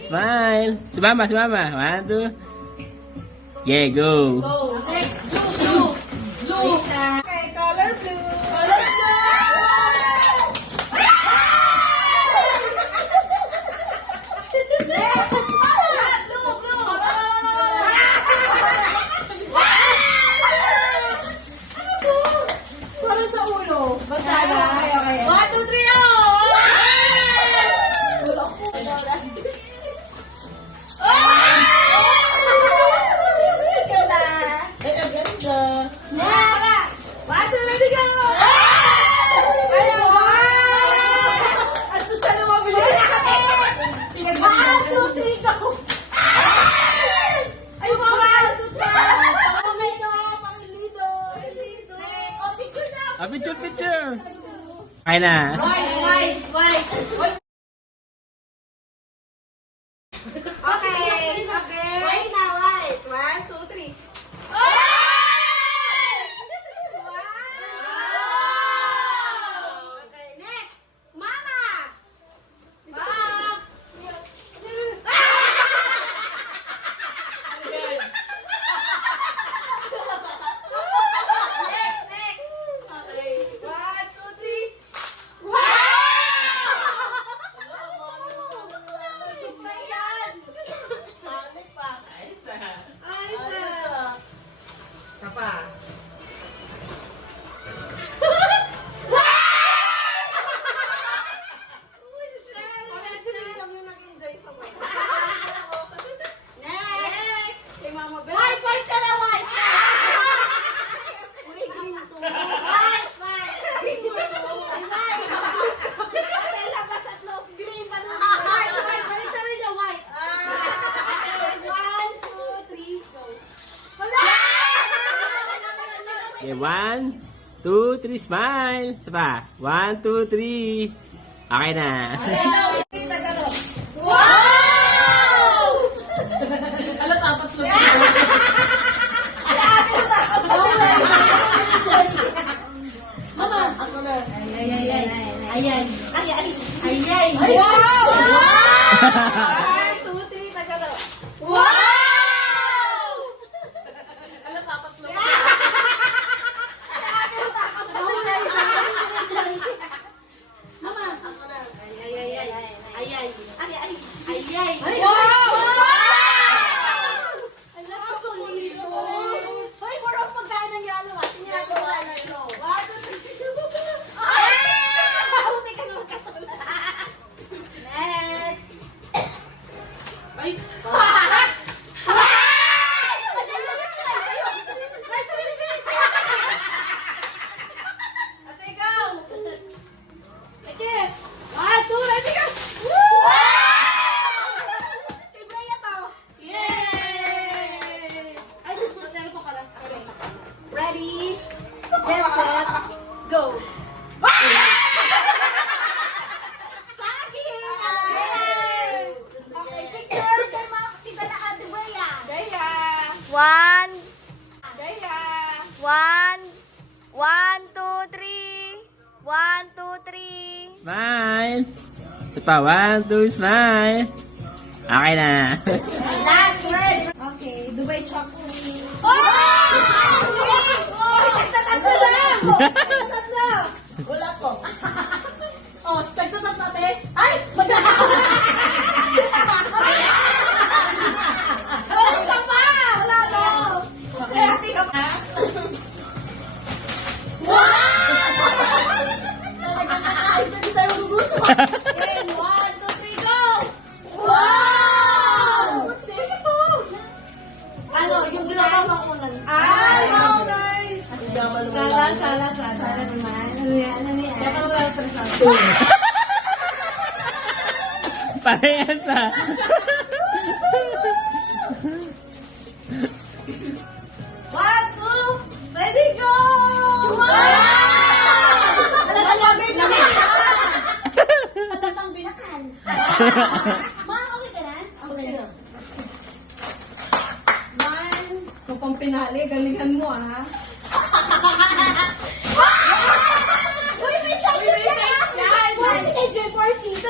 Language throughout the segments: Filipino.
smile. Si mama, si mama. 1, 2. Yeah, go. Go. Next, blue. Okay, color blue. Parang sa ulo. Bantala. Okay. 1, 2, 3, Picture. Kaya na. White. Okay. White na, white. 1, 2, 3. Okay, next. Mama. Next. Okay. 1, 2, 3. Okay, 1, 2, 3, smile. Isa pa. 1, 2, 3. Okay na. Wow! Ano tapat mo? Mama, Ako na. ayan. Ayay. Wow! 1, 2, 3, tagalo. Wow! Ano tapat mo? Mama, Ako na. ayay. Ayay. Wow! Alam ko kung lilo. Hoy, more on pagkain ng yalo. Tingnan ko. 1, 2, 3. Ay! Buti ka na magkatulad. Next. Ay. Ate, go! Legit! 1, 2, ready, go! Wow! Kay Brea to. Yay! Ay, meron pa pala. Ready? Get set, go! Saging! Okay, picture kay mga kita na Ate Brea. Brea! 1, Brea! 1, 1, 2, 3. 1, 2, 3. Smile. Isa pa. 1, 2, smile. Okay na. Last word. Okay, Dubai chocolate. Oh! Tatlo lang! Tatlo! Wala ko. Oh, start na natin. Ay! Wala ka pa! Wala no! Kreative ka pa? Wow! Talagang nakahit na di tayo gugusto. Okay, 1, 2, 3, go! Wow! What's this? Ano, yung ginagawa ko lang. Ay, wow, nice! Shala naman. Ano yan? Kaya ka wala sa result. Parehas ah. One, two, ready, go! Halatang binakal. Ma, okay ka na? Okay na. One. Ito pang pinali, galingan mo ah. Uy, may sabi siya! Yes! 1, 8, 40,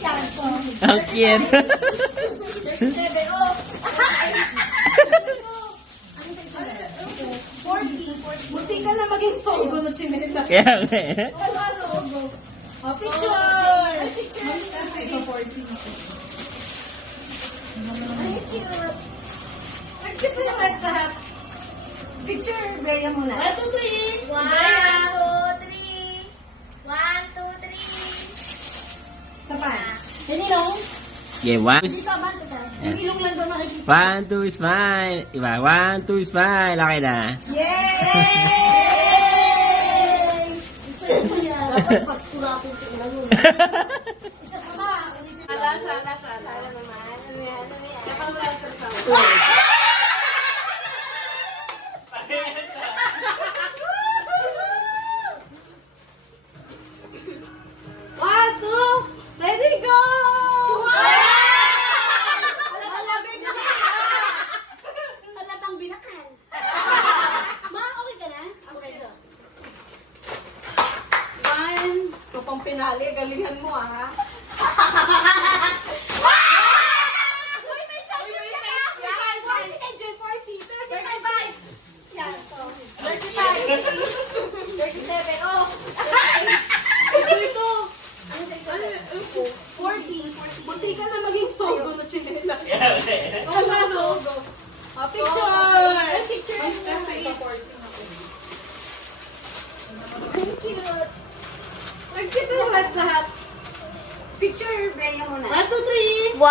35. Yan po. Okay. Yan. Buti ka na maging sogo na chinela. Kaya nga eh. Wala sogo. Oh, picture! Ay, cute. Nag-cute na yung red chat. Picture, Brea muna. 1, 2, 3. 1, 2, 3. 1, 2, 3. Sa pa? Ninong? Okay, one. Dito, banto ka. Yung ilong lang daw nakikita. 1, 2, smile. Iba, 1, 2, smile. Okay na. Yay! Dapat pagsurapin ko na yun. Shala naman. Ano yan? Dapat wala ito sa One, two, ready, go! Halatang binakal. Ma, okay ka na? Okay na. One. Ito pang pinali. Galingan mo, ha? Ito. 40. Buti ka na maging sogo na chinela. Wala sogo. Oh, picture! Picture! Thank you. Nag-cute yung lahat. Picture, Bea muna. 1, 2, 3. 1,